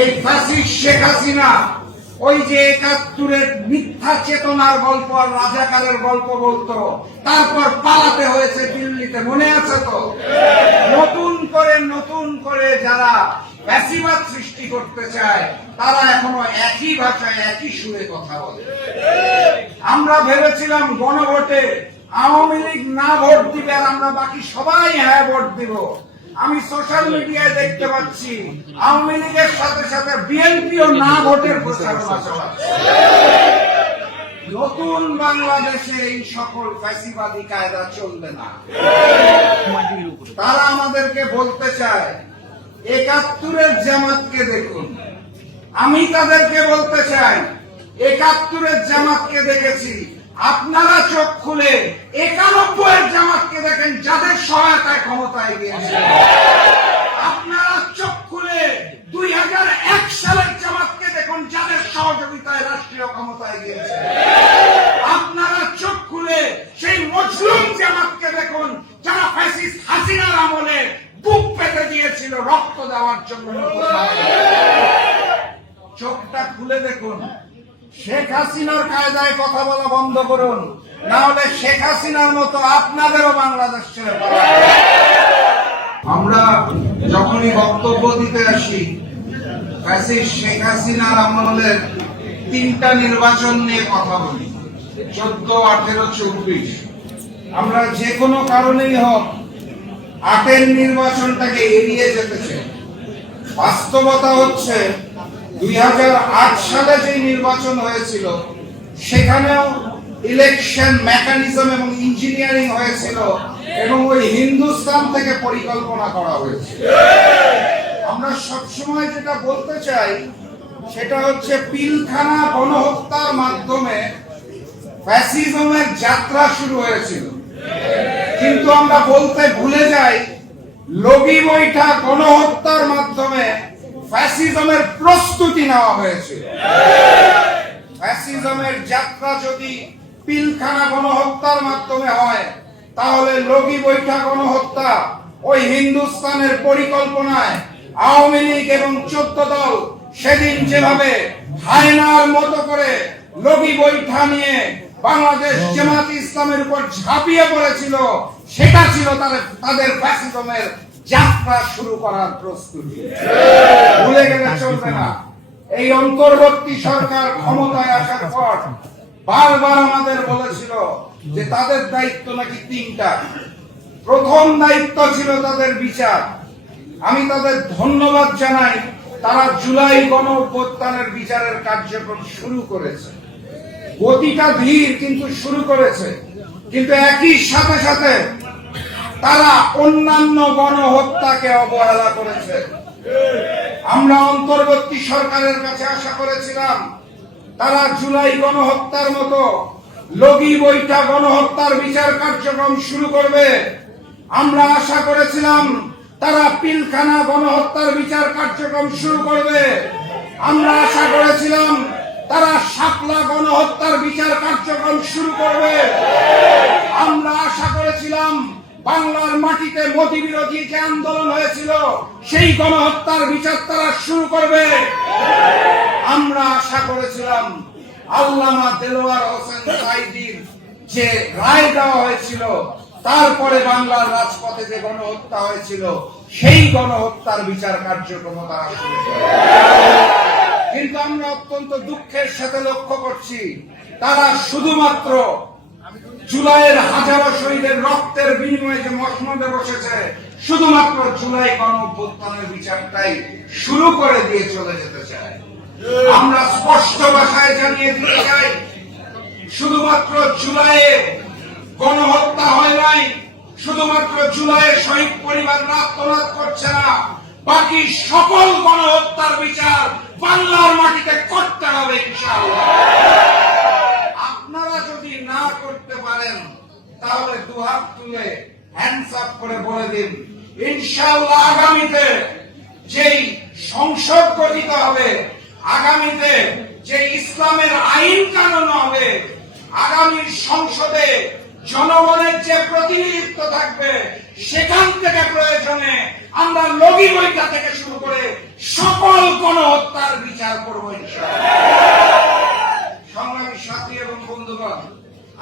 এই ফাঁসির শেখ হাসিনা, ওই যে একাত্তরের মিথ্যা চেতনার গল্প আর রাজাকারের গল্প বলতো, তারপর পালাতে হয়েছে দিল্লিতে, মনে আছে তো? নতুন করে নতুন করে যারা ফ্যাসিবাদ সৃষ্টি করতে চায়, তারা এখনও একই ভাষায়, একই সুরে কথা বলে। আমরা ভেবেছিলাম গণভোটে আওয়ামী লীগ না ভোট দিবে আর আমরা বাকি সবাই হ্যাঁ ভোট দিব। আমি সোশ্যাল মিডিয়ায় দেখতে পাচ্ছি, আওয়ামী লীগের সাথে সাথে বিএনপিও না ভোটের চালাচ্ছে নতুন বাংলাদেশে এই সকল ফ্যাসিবাদী কায়দা চলবে না। তারা আমাদেরকে বলতে চায়, একাত্তরের জামাতকে দেখুন। আমি তাদেরকে বলতে চাই, একাত্তরের জামাতকে দেখেছি। আপনারা চোখ খুলে একানব্বই এর জামাতকে দেখেন, যাদের সহায়তায় ক্ষমতায় গিয়েছে আপনারা চোখ খুলে দুই হাজার এক সালের জামাতকে দেখুন, যাদের সহযোগিতায় রাষ্ট্রীয় ক্ষমতায় গিয়েছে আপনারা চোখ খুলে সেই মজলুম জামাতকে দেখুন, যারা ফ্যাসিস্ট হাসিনার আমলে বুক পেতে দিয়েছিল রক্ত দেওয়ার জন্য। চোখটা খুলে দেখুন শেখ হাসিনার কায়দায় কথা বলা বন্ধ করুন। না হলে শেখ হাসিনার মতো আপনাদেরও বাংলাদেশ আমরা যখনই বক্তব্য দিতে আসি শেখ হাসিনার আমলের তিনটা নির্বাচন নিয়ে কথা বলি। চোদ্দ, আঠেরো, চব্বিশ। আমরা যে কোনো কারণেই হোক আটের নির্বাচনটাকে এড়িয়ে যেতে চাই। বাস্তবতা হচ্ছে দুই সালে যে নির্বাচন হয়েছিল, সেখানেও ইলেকশন মেকানিজম এবং ইঞ্জিনিয়ারিং হয়েছিল এবং ওই হিন্দুস্তান থেকে পরিকল্পনা করা হয়েছিল। আমরা সবসময় যেটা বলতে চাই, সেটা হচ্ছে পিলখানা গণহত্যার মাধ্যমে ফ্যাসিজমের যাত্রা শুরু হয়েছিল। কিন্তু আমরা বলতে ভুলে যাই, লগি বৈঠা গণহত্যার মাধ্যমে ফ্যাসিজমের প্রস্তুতি নেওয়া হয়েছিল ফ্যাসিজমের যাত্রা যদি পিলখানা গণহত্যার মাধ্যমে হয়, তাহলে লগি বৈঠা গণহত্যা ওই হিন্দুস্তানের পরিকল্পনায় আওয়ামী লীগ এবং চোদ্দ দল সেদিন যেভাবে হায়নার মতো করে লগি বৈঠা নিয়ে বাংলাদেশ জামাত ইসলামের উপর ঝাঁপিয়ে পড়েছিল, সেটা ছিল তাদের ফ্যাসিজমের যাত্রা শুরু করার প্রস্তুতি। ভুলে গেলে চলবে না। এই অন্তর্বর্তী সরকার ক্ষমতায় আসার পর বারবার আমাদের বলেছিল যে তাদের দায়িত্ব নাকি তিনটা। প্রথম দায়িত্ব ছিল তাদের বিচার। আমি তাদের ধন্যবাদ জানাই, তারা জুলাই গণ অভ্যুত্থানের বিচারের কার্যক্রম শুরু করেছে। গতিটা ধীর কিন্তু শুরু করেছে। কিন্তু একই সাথে সাথে তারা অন্যান্য গণহত্যাকে অবহেলা করেছে। আমরা অন্তর্বর্তী সরকারের কাছে আশা করেছিলাম, তারা জুলাই গণহত্যার মতো লগি বৈঠা গণহত্যার বিচার কার্যক্রম শুরু করবে। আমরা আশা করেছিলাম, তারা পিলখানা গণহত্যার বিচার কার্যক্রম শুরু করবে। আমরা আশা করেছিলাম, তারা শাপলা গণহত্যার বিচার কার্যক্রম শুরু করবে। বাংলার মাটিতে মোদী বিরোধী যে আন্দোলন হয়েছিল, সেই গণহত্যার বিচার তারা শুরু করবে। আমরা আশা করেছিলাম আল্লামা দেলোয়ার হোসেন সাইদির যে রায় দেওয়া হয়েছিল, তারপরে বাংলার রাজপথে যে গণহত্যা হয়েছিল, সেই গণহত্যার বিচার কার্যক্রম তারা শুরু কিন্তু আমরা অত্যন্ত দুঃখের সাথে লক্ষ্য করছি, তারা শুধুমাত্র জুলাইয়ের হাজারো শহীদের রক্তের বিনিময়ে যে মসমদে বসেছে, শুধুমাত্র জুলাই গণঅভ্যুত্থানের বিচারটাই শুরু করে দিয়ে চলে যেতে চায়। আমরা স্পষ্ট ভাষায় জানিয়ে দিতে চাই, শুধুমাত্র জুলাইয়ে গণহত্যা হয় নাই, শুধুমাত্র জুলাইয়ের শহীদ পরিবাররা আত্মনাদ করছে না, বাকি সকল গণহত্যার বিচার বাংলার মাটিতে করতে হবে ইনশাআল্লাহ আপনারা যদি না করতে পারেন তাহলে দুহাত তুলে হ্যান্ডস আপ করে দিন। ইনশাআল্লাহ আগামীতে যেই সংসদ গঠিত হবে, আগামীতে যে ইসলামের আইন কানুন হবে, আগামী সংসদে জনগণের যে প্রতিনিধিত্ব থাকবে, সেখান থেকে প্রয়োজনে আমরা লগি বইটা থেকে শুরু করে সকল কোন হত্যার বিচার করব সংগ্রামী সাথী এবং বন্ধুগণ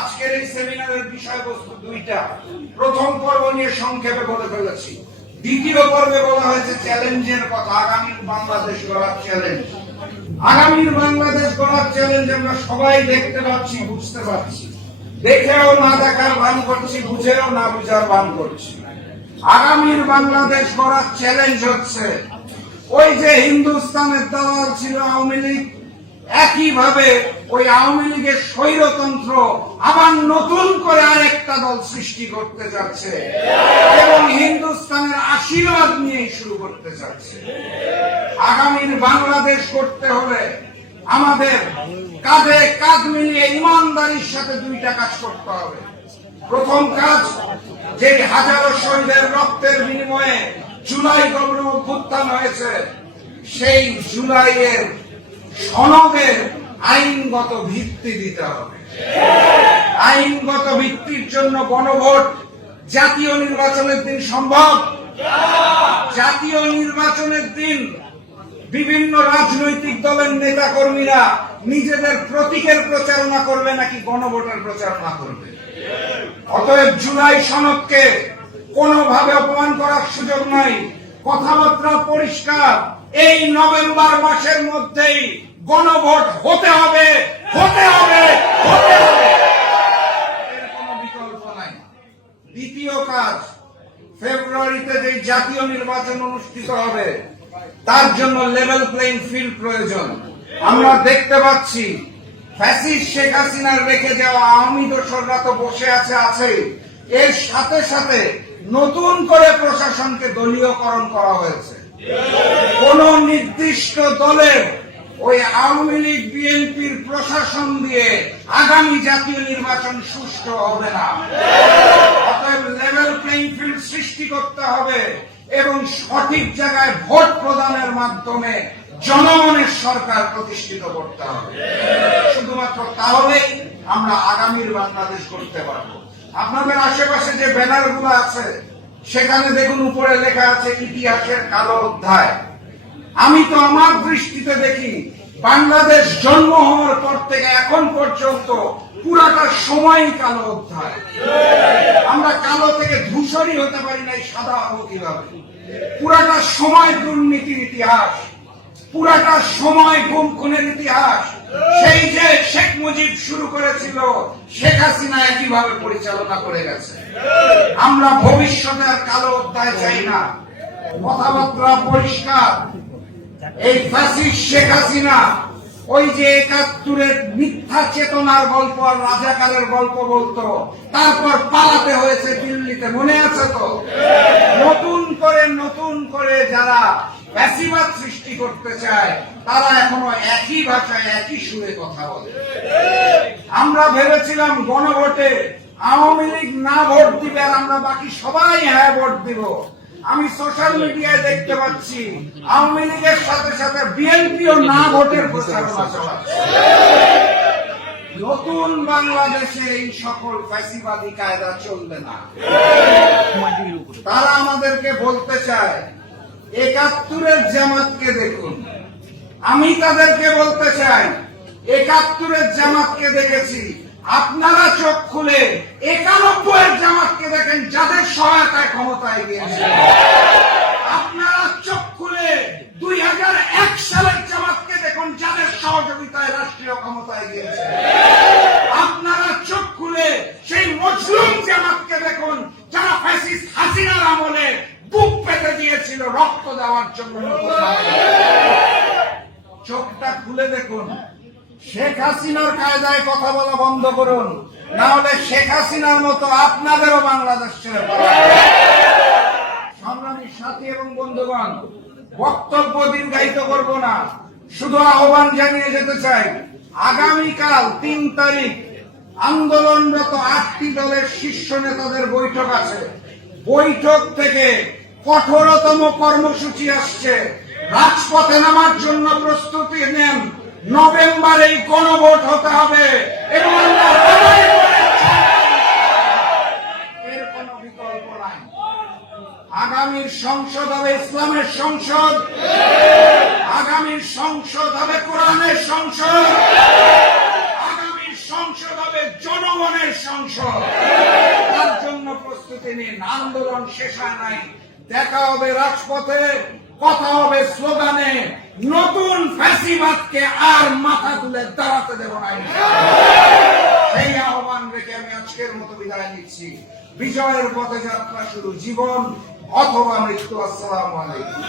আজকের এই সেমিনারের বিষয়বস্তু দুইটা। প্রথম পর্ব নিয়ে সংক্ষেপে বলে ফেলেছি। দ্বিতীয় পর্বে বলা হয়েছে চ্যালেঞ্জের কথা, আগামীর বাংলাদেশ গড়ার চ্যালেঞ্জ। আগামীর বাংলাদেশ গড়ার চ্যালেঞ্জ আমরা সবাই দেখতে পাচ্ছি, বুঝতে পারছি। দেখেও না দেখার ভান করছি, বুঝেও না বুঝার ভান করছি। আগামীর বাংলাদেশ গড়ার চ্যালেঞ্জ হচ্ছে, ওই যে হিন্দুস্তানের দালাল ছিল আওয়ামী লীগ একইভাবে ওই আওয়ামী লীগের স্বৈরতন্ত্র আবার নতুন করে আরেকটা দল সৃষ্টি করতে যাচ্ছে এবং হিন্দুস্তানের আশীর্বাদ নিয়েই শুরু করতে যাচ্ছে। আগামীর বাংলাদেশ করতে হলে আমাদের কাঁধে কাঁধ মিলিয়ে ইমানদারির সাথে দুইটা কাজ করতে হবে। প্রথম কাজ, যে হাজারো শহীদের রক্তের বিনিময়ে জুলাই গণ অভ্যুত্থান হয়েছে, সেই জুলাইয়ের সনদের আইনগত ভিত্তি দিতে হবে। আইনগত ভিত্তির জন্য গণভোট জাতীয় নির্বাচনের দিন সম্ভব। জাতীয় নির্বাচনের দিন বিভিন্ন রাজনৈতিক দলের নেতা কর্মীরা নিজেদের প্রতীকের প্রচারণা করবে নাকি গণভোটের প্রচারণা করবে। অতএব জুলাই সনদকে কোনোভাবে অপমান করার সুযোগ নাই। কথাবার্তা পরিষ্কার। এই নভেম্বর মাসের মধ্যেই গণভোট হতে হবে হতে হবে হতে হবে। দ্বিতীয় কাজ, ফেব্রুয়ারিতে যে জাতীয় নির্বাচন অনুষ্ঠিত হবে, তার জন্য লেভেল প্লেইং ফিল্ড প্রয়োজন। আমরা দেখতে পাচ্ছি ফ্যাসিস্ট শেখ হাসিনার রেখে যাওয়া আওয়ামী দোসররা তো বসে আছে আছে। এর সাথে সাথে নতুন করে প্রশাসনকে দলীয়করণ করা হয়েছে। কোন নির্দিষ্ট দলের ওই আওয়ামী লীগ, বিএনপির প্রশাসন দিয়ে আগামী জাতীয় নির্বাচন সুষ্ঠু হবে না। অতএব লেভেল প্লেইং ফিল্ড সৃষ্টি করতে হবে এবং সঠিক জায়গায় ভোট প্রদানের মাধ্যমে জনগণের সরকার প্রতিষ্ঠিত করতে হবে। শুধুমাত্র তাহলেই আমরা আগামীর বাংলাদেশ করতে পারব। আপনাদের আশেপাশে যে ব্যানারগুলো আছে সেখানে দেখুন উপরে লেখা আছে ইতিহাসের কালো অধ্যায়। আমি তো আমার দৃষ্টিতে দেখি, বাংলাদেশ জন্ম হওয়ার পর থেকে এখন পর্যন্ত পুরাটা সময় কালো অধ্যায়। আমরা কালো থেকে ধূসরই হতে পারি নাই সাদা হব কীভাবে? পুরাটা সময় দুর্নীতির ইতিহাস, পুরাটা সময় গুম খুনের ইতিহাস সেই যে শেখ মুজিব শুরু করেছিল, শেখ হাসিনা একইভাবে পরিচালনা করে গেছে। আমরা ভবিষ্যতে আর কালো অধ্যায় চাই না। কথাবার্তা পরিষ্কার। এই শেখ হাসিনা, ওই যে একাত্তরের মিথ্যা চেতনার গল্প আর রাজাকারের গল্প বলতো, তারপর পালাতে হয়েছে দিল্লিতে। মনে আছে তো? নতুন করে নতুন করে যারা ফ্যাসিবাদ সৃষ্টি করতে চায়, তারা এখনও একই ভাষায়, একই সুরে কথা বলে। আমরা ভেবেছিলাম গণভোটে আওয়ামী লীগ না ভোট দিবে আর আমরা বাকি সবাই হ্যাঁ ভোট দিব। আমি সোশ্যাল মিডিয়ায় দেখতে পাচ্ছি, আওয়ামী লীগের সাথে সাথে বিএনপিও না ভোটের চালাচ্ছে। নতুন বাংলাদেশে এই সকল ফ্যাসিবাদী কায়দা চলবে না। তারা আমাদেরকে বলতে চায় একাত্তরের জামাতকে দেখুন। আমি তাদেরকে বলতে চাই, একাত্তরের জামাতকে দেখেছি। আপনারা চোখ খুলে একানব্বই জামাতকে দেখেন, যাদের সহায়তায় ক্ষমতায় গিয়েছে আপনারা চোখ খুলে দুই হাজার এক সালের জামাতকে দেখুন, যাদের সহযোগিতায় রাষ্ট্রীয় ক্ষমতায় গিয়েছে আপনারা চোখ খুলে সেই মজলুম জামাতকে দেখুন, যারা ফ্যাসিস্ট হাসিনার আমলে দিয়েছিল রক্ত দেওয়ার জন্য চোখটা খুলে দেখুন। শেখ হাসিনার কায়দায় কথা বলা বন্ধ করুন। না হলে শেখ হাসিনার মতো আপনাদেরও বাংলাদেশ ছেড়ে সংগ্রামী সাথী এবং বন্ধুগণ বক্তব্য দীর্ঘায়িত করব না। শুধু আহ্বান জানিয়ে যেতে চাই আগামীকাল তিন তারিখ আন্দোলনরত আটটি দলের শীর্ষ নেতাদের বৈঠক আছে। বৈঠক থেকে কঠোরতম কর্মসূচি আসছে। রাজপথে নামার জন্য প্রস্তুতি নেন। নভেম্বরেই গণভোট হতে হবে। এবং আগামীর সংসদ হবে ইসলামের সংসদ। আগামীর সংসদ হবে কোরআনের সংসদ। আগামীর সংসদ হবে জনগণের সংসদ। তার জন্য প্রস্তুতি নিন। আন্দোলন শেষ হয় নাই। দেখা হবে রাজপথে, কথা হবে স্লোগানে। নতুন ফ্যাসিবাদকে আর মাথা তুলে দাঁড়াতে দেব না এই আহ্বান রেখে আমি আজকের মতো বিদায় নিচ্ছি। বিজয়ের পথে যাত্রা শুরু। জীবন অথবা মৃত্যু। আসসালাম আলাইকুম।